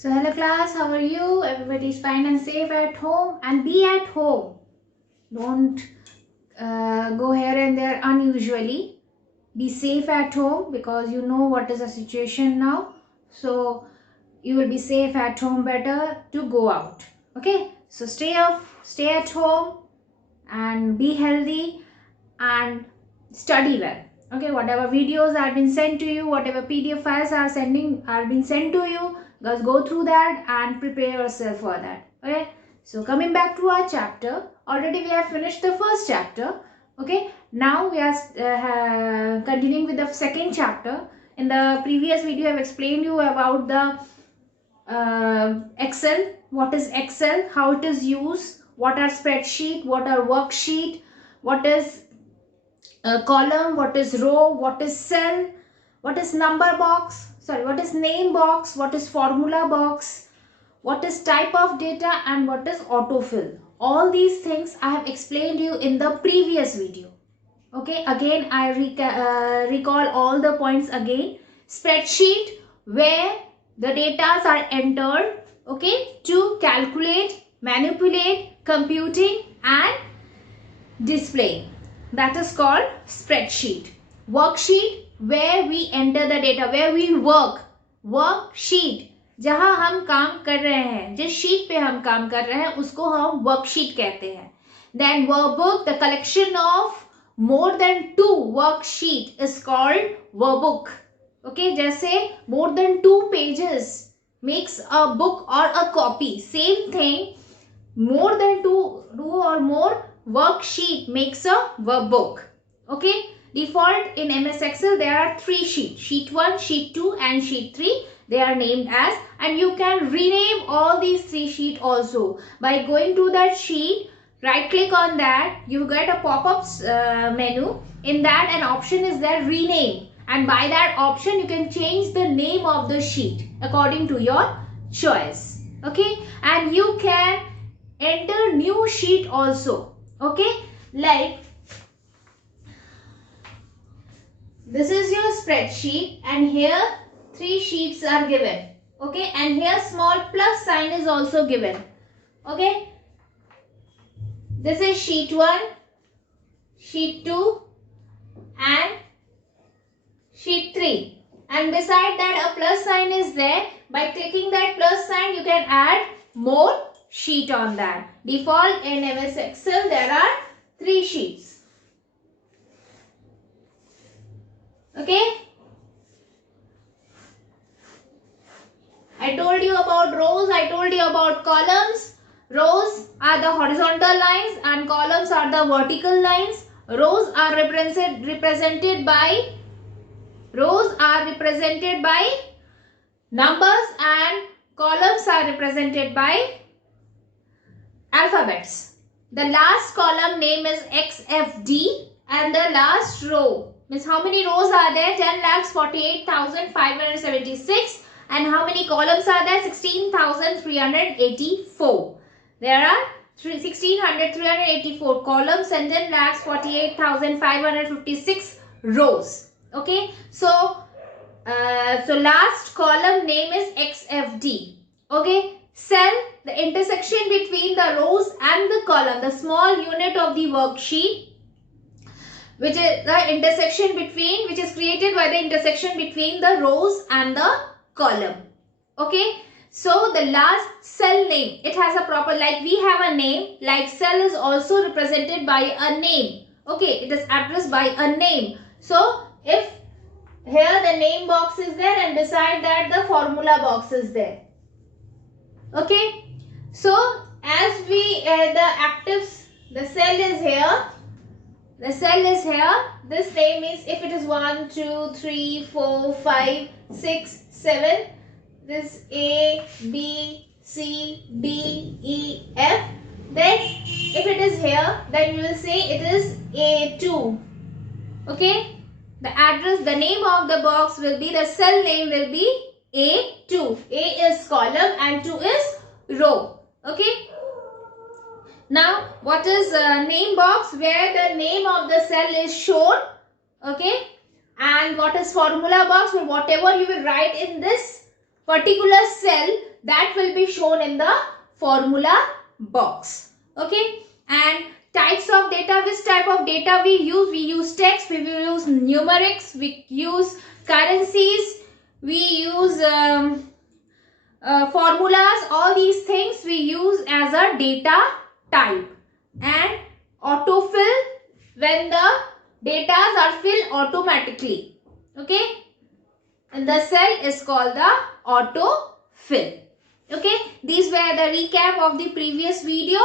So hello class, how are you? Everybody's fine and safe at home, and be at home. Don't go here and there unusually. Be safe at home because you know what is the situation now. So you will be safe at home, better to go out. Okay, so stay at home and be healthy and study well. Okay, whatever videos are been sent to you, whatever PDF files are being sent to you, just go through that and prepare yourself for that. Okay, so coming back to our chapter, already we have finished the first chapter. Okay, now we are continuing with the second chapter. In the previous video I have explained you about the Excel, what is Excel, how it is used, what are spreadsheet, what are worksheet, what is column, what is row, what is cell, what is number box, what is name box, what is formula box, what is type of data, and what is autofill. All these things I have explained you in the previous video. Okay, again I recall all the points again. Spreadsheet, where the data are entered, okay, to calculate, manipulate, computing and displaying. That is called spreadsheet. Worksheet, where we enter the data, where we work. Worksheet, जहां हम काम कर रहे हैं, जिस sheet पे हम काम कर रहे हैं उसको हम वर्कशीट कहते हैं. Then workbook, the collection of more than 2 worksheet is called workbook. Okay, जैसे more than 2 pages makes a book or a copy. Same thing, more than two or more worksheet makes a workbook. Okay, default in MS Excel there are 3 sheets: sheet 1, sheet 2 and sheet 3. They are named as, and you can rename all these 3 sheets also by going to that sheet, right click on that, you get a pop-up menu. In that an option is there, rename, and by that option you can change the name of the sheet according to your choice. Okay, and you can enter new sheet also. Okay, like this is your spreadsheet and here 3 sheets are given. Okay, and here small plus sign is also given. Okay, this is sheet 1, sheet 2 and sheet 3, and beside that a plus sign is there. By clicking that plus sign you can add more sheet on that. Default in MS Excel there are 3 sheets. Okay, I told you about rows, I told you about columns. Rows are the horizontal lines and columns are the vertical lines. Rows are represented by numbers and columns are represented by alphabets. The last column name is XFD and the last row means how many rows are there? 10,48,576. And how many columns are there? 16,384. There are 384 columns and 10,48,556 rows. Okay, so last column name is XFD. Okay, cell, the intersection between the rows and the column, the small unit of the worksheet, which is the intersection between, which is created by the intersection between the rows and the column. Okay, so the last cell name, it has a proper, like we have a name, like cell is also represented by a name. Okay, it is addressed by a name. So if here the name box is there and beside that the formula box is there. Okay, so as we the cell is here. The cell is here. This name is, if it is 1, 2, 3, 4, 5, 6, 7. This A, B, C, D, E, F. Then if it is here, then you will say it is A2. Okay. The address, the name of the box will be, the cell name will be A2. A is column and 2 is row. Okay. Now, what is name box? Where the name of the cell is shown. Okay. And what is formula box? Whatever you will write in this particular cell, shown in the formula box. Okay, and types of data, which type of data we use text, we will use numerics, we use currencies, we use formulas. All these things we use as a data type. And autofill, when the data are filled automatically. Okay, and the cell is called the autofill. Okay, these were the recap of the previous video.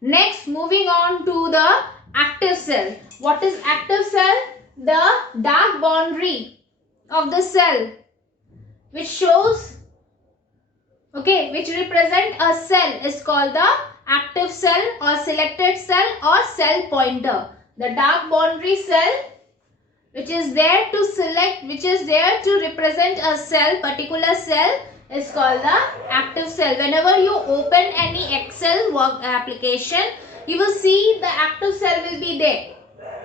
Next, moving on to the active cell. What is active cell? The dark boundary of the cell which shows, okay, which represent a cell is called the active cell or selected cell or cell pointer. The dark boundary cell which is there to select, which is there to represent a cell, particular cell, is called the active cell. Whenever you open any Excel work application, you will see the active cell will be there.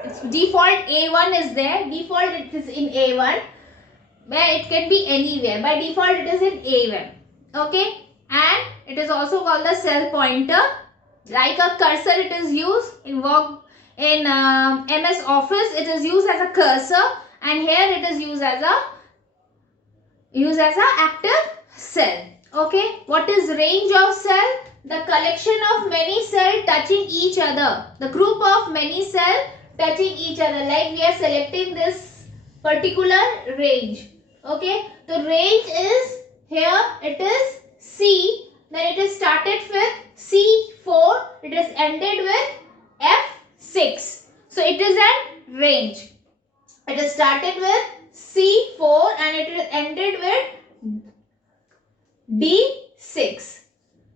Its default A1 is there. Default it is in A1, where it can be anywhere. By default it is in A1. Okay, and it is also called the cell pointer. Like a cursor, it is used in work in MS Office. It is used as a cursor, and here it is used as a active cell. Okay, what is range of cell? The collection of many cells touching each other. The group of many cells touching each other. Like we are selecting this particular range. Okay, the range is here. It is C. Then it is started with C4. It is ended with F6. So it is a range. It is started with C4 and it is ended with D6.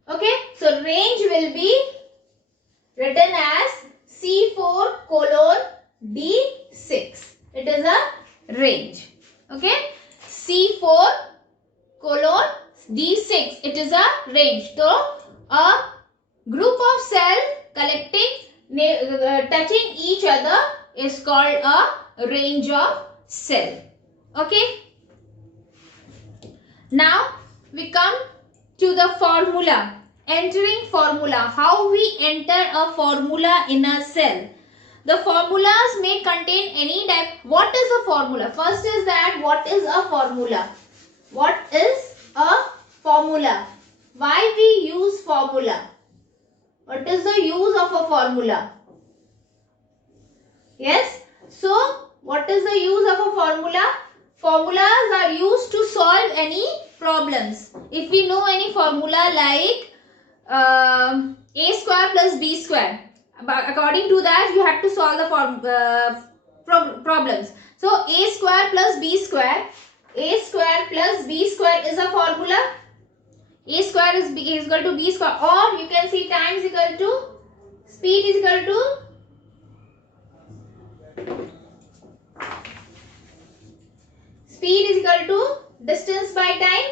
Okay, so range will be written as C4 colon D6. It is a range. Okay, C4 colon D6. It is a range. So a group of cells touching each other is called a range of cell. Okay. Now we come to the formula. Entering formula. How we enter a formula in a cell. The formulas may contain any type. What is a formula? First is that what is a formula? What is a formula? Why we use formula? What is the use of a formula? Yes. So, what is the use of a formula? Formulas are used to solve any problems. If we know any formula like a square plus b square, according to that you have to solve the problems. So, a square plus b square. A square plus b square is a formula. A square is equal to b square, or you can see time is equal to speed is equal to distance by time.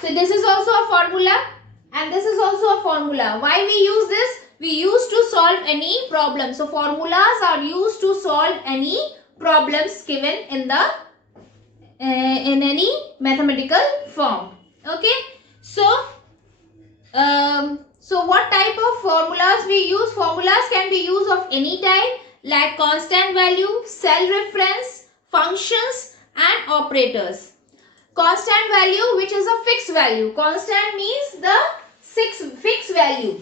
So this is also a formula and this is also a formula. Why we use this? We use to solve any problem. So formulas are used to solve any problems given in the in any mathematical form. Okay. So what type of formulas we use? Formulas can be used of any type, like constant value, cell reference, functions and operators. Constant value, which is a fixed value. Constant means the fixed value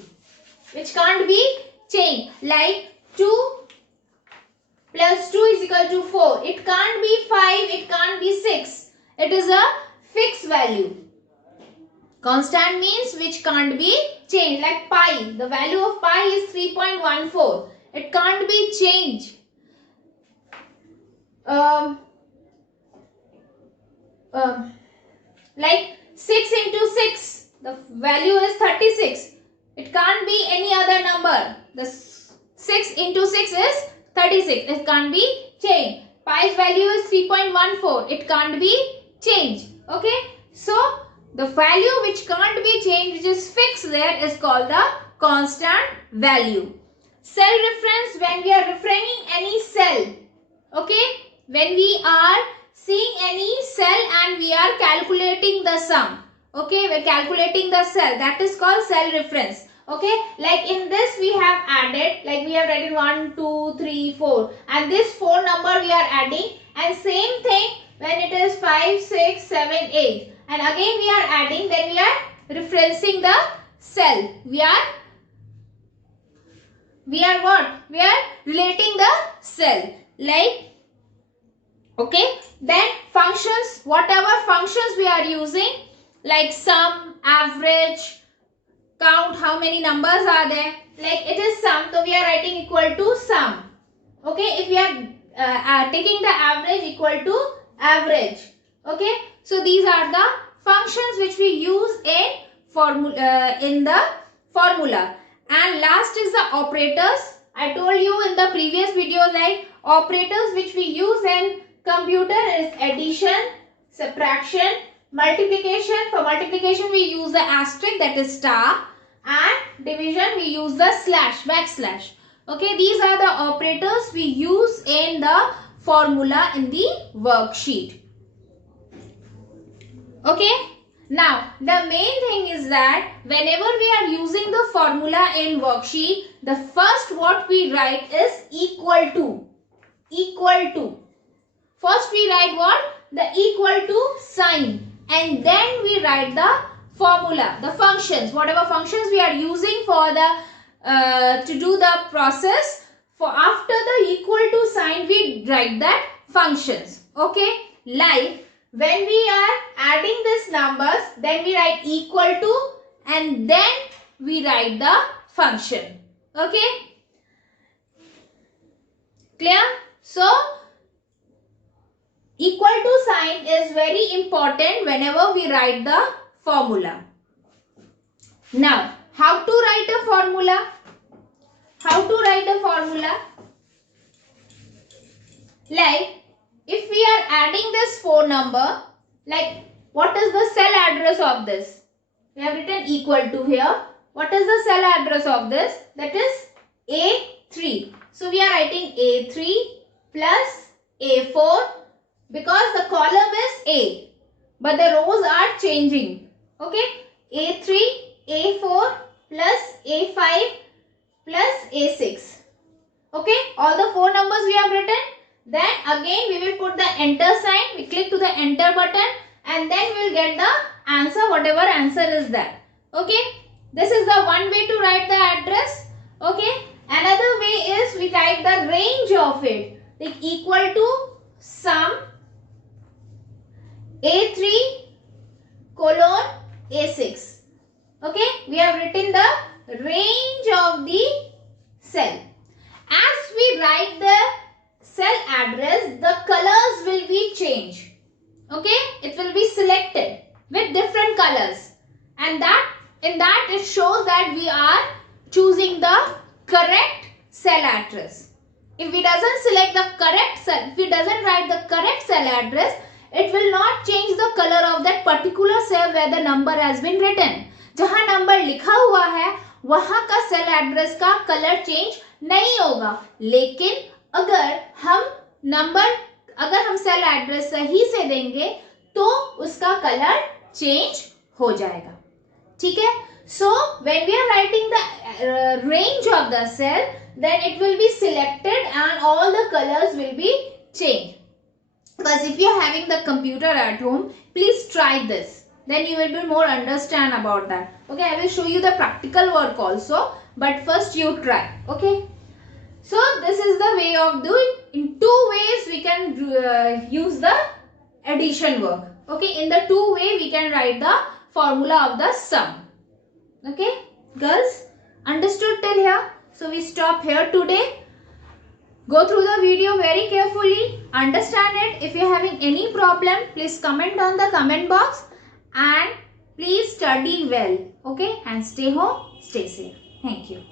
which can't be changed, like 2 plus 2 is equal to 4. It can't be 5, it can't be 6. It is a fixed value. Constant means which can't be changed, like pi. The value of pi is 3.14. It can't be changed. Like 6 into 6, the value is 36. It can't be any other number. The 6 into 6 is 36. It can't be changed. Pi's value is 3.14. It can't be changed. Okay. So, the value which can't be changed, which is fixed there, is called the constant value. Cell reference, when we are referring any cell. Okay. When we are seeing any cell and we are calculating the sum. Okay, we're calculating the cell. That is called cell reference. Okay, like in this we have added, like we have written 1, 2, 3, 4, and this 4 number we are adding, and same thing when it is 5, 6, 7, 8, and again we are adding, then we are referencing the cell. We are what? We are relating the cell. Like, okay, then functions, whatever functions we are using, like sum, average, count, how many numbers are there, like it is sum, so we are writing equal to sum. Okay, if we are taking the average, equal to average. Okay, so these are the functions which we use in the formula. And last is the operators. I told you in the previous video, like operators which we use in computer is addition, subtraction, multiplication. For multiplication we use the asterisk, that is star, and division we use the slash, backslash. Okay, these are the operators we use in the formula in the worksheet. Okay, now the main thing is that whenever we are using the formula in worksheet, the first what we write is equal to. Equal to. First we write what? The equal to sign, and then we write the formula, the functions, whatever functions we are using for the to do the process. For after the equal to sign, we write that functions. Okay, like when we are adding these numbers, then we write equal to, and then we write the function. Okay, clear? So equal to sign is very important whenever we write the formula. Now, how to write a formula? How to write a formula? Like, if we are adding this 4 number, like what is the cell address of this? We have written equal to here. What is the cell address of this? That is A3. So, we are writing A3 plus A4 because the column is A, but the rows are changing. Okay, A3, A4 plus A5 plus A6. Okay, all the 4 numbers we have written. Then again we will put the enter sign. We click to the enter button, and then we will get the answer, whatever answer is that. Okay, this is the one way to write the address. Okay, another way is we type the range of it, like equal to sum A3 colon A6. Okay, we have written the range of the cell. As we write the cell address, the colors will be changed. Okay, it will be selected with different colors, and that in that it shows that we are choosing the correct cell address. If we doesn't select the correct cell, if we doesn't write the correct cell address, it will not change the color of that particular cell where the number has been written. जहाँ number लिखा हुआ है वहाँ का cell address का colour change नहीं होगा, लेकिन अगर हम सेल एड्रेस सही से देंगे तो उसका कलर चेंज हो जाएगा. ठीक है. So when we are writing the range of the cell, then it will be selected and all the colors will be changed. Because if you are having the computer at home, please try this. Then you will be more understand about that. Okay, I will show you the practical work also, but first you try. Okay. So this is the way of doing. In 2 ways we can use the addition work. Okay, in the 2 way we can write the formula of the sum. Okay, girls, understood till here? So we stop here today. Go through the video very carefully, understand it. If you are having any problem, please comment on the comment box, and please study well. Okay, and stay home, stay safe. Thank you.